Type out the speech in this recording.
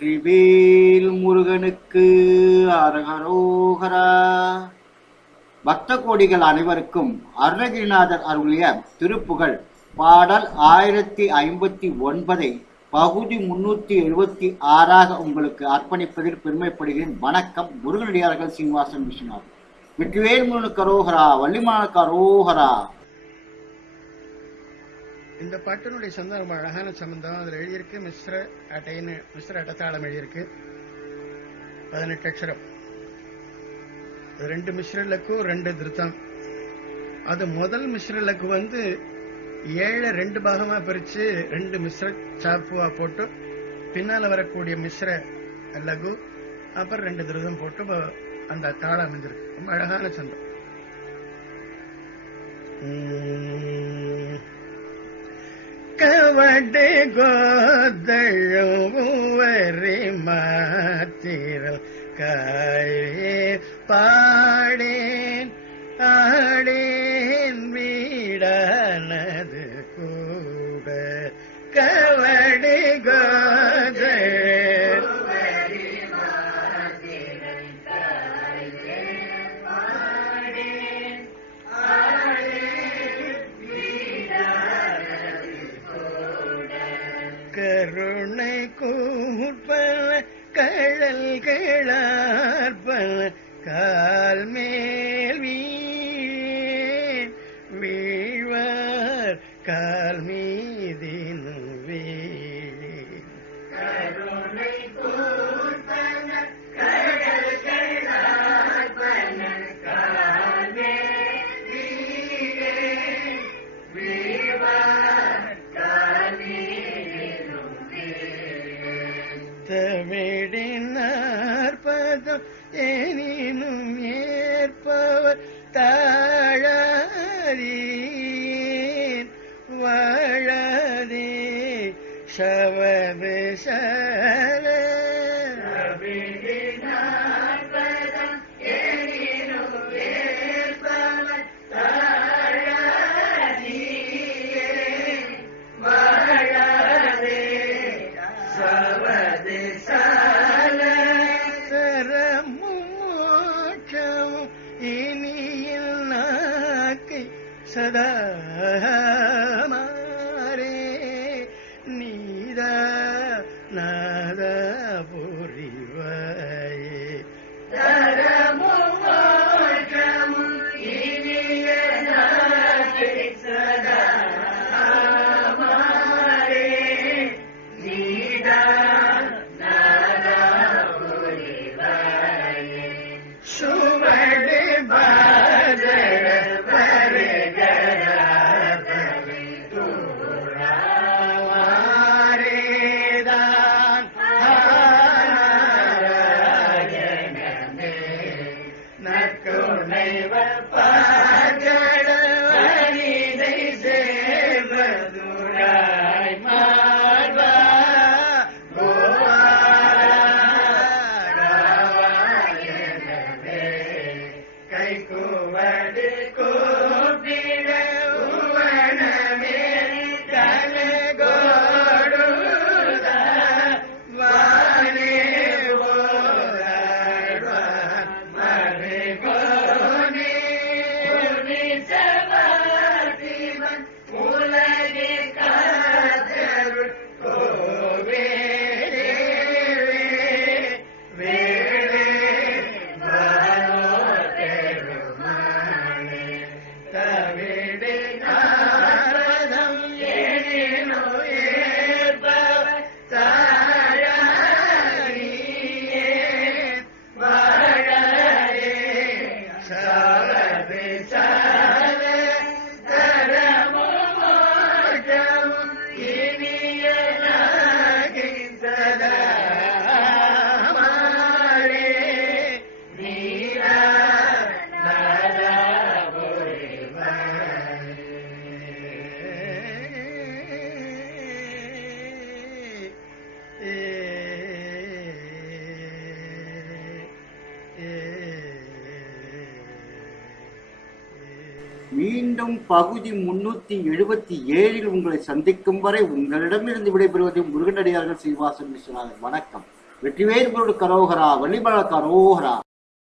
வெற்றிவேல் முருகனுக்கு அரகரோகரா. பக்த கோடிகள் அனைவருக்கும் அருணகிரிநாதர் அருளிய திருப்புகழ் பாடல் 1059 பகுதி 376 உங்களுக்கு அர்ப்பணிப்பதில் பெருமைப்படுகிறேன். வணக்கம். முருகனடியார்கள் சீனிவாசன் விஸ்வநாதன். வெற்றிவேல் முருகனுக்கு அரோகரா, வள்ளிமானுக்கு அரோகரா. இந்த பாட்டினுடைய சந்தம் ரொம்ப அழகான சம்பந்தம். அதில் எழுதியிருக்கு மிஸ்ர அட்டத்தாளம் எழுதியிருக்கு. 18 அக்ஷரம். 2 மிஸ்ரலுக்கும் 2 திருத்தம். அது முதல் மிஸ்ரலுக்கு 7 2 பாகமா பிரிச்சு 2 மிஸ்ர சாப்புவா போட்டு பின்னால வரக்கூடிய மிஸ்ர லகு அப்புறம் 2 திருத்தம் போட்டு அந்த தாளம் அமைஞ்சிருக்கு. ரொம்ப அழகான சந்தம். கவடு கோதழுவரி மாத்திரல் காயே பாடேன் ஆடேன் வீடானது கூட கவடு கோதழு கருணை கூப்பன கழல்களார்பன கால் மேல் வீழ்வார் கால் மீதினும் வீழே கருணை கூப்பன கழல்களார்பன கால் மேல் வீழ்வார் கால் தமிழினார்பதம் எனினும் ஏற்பவர் தாழாதீன் வாழாதே சவது சல சதா மாரே நீதா நாத புரிவாயே சதா மாரே நீதா நாத புரிவாயே சுவடு பாதர மீண்டும் பகுதி 377 உங்களை சந்திக்கும் வரை உங்களிடமிருந்து விடைபெறுவது முருகனடியார்கள் சீனிவாசன் விஸ்வநாதன். வணக்கம். வெற்றிவேல் முருகனுக்கு அரோகரா, வள்ளிமலருக்கு அரோகரா.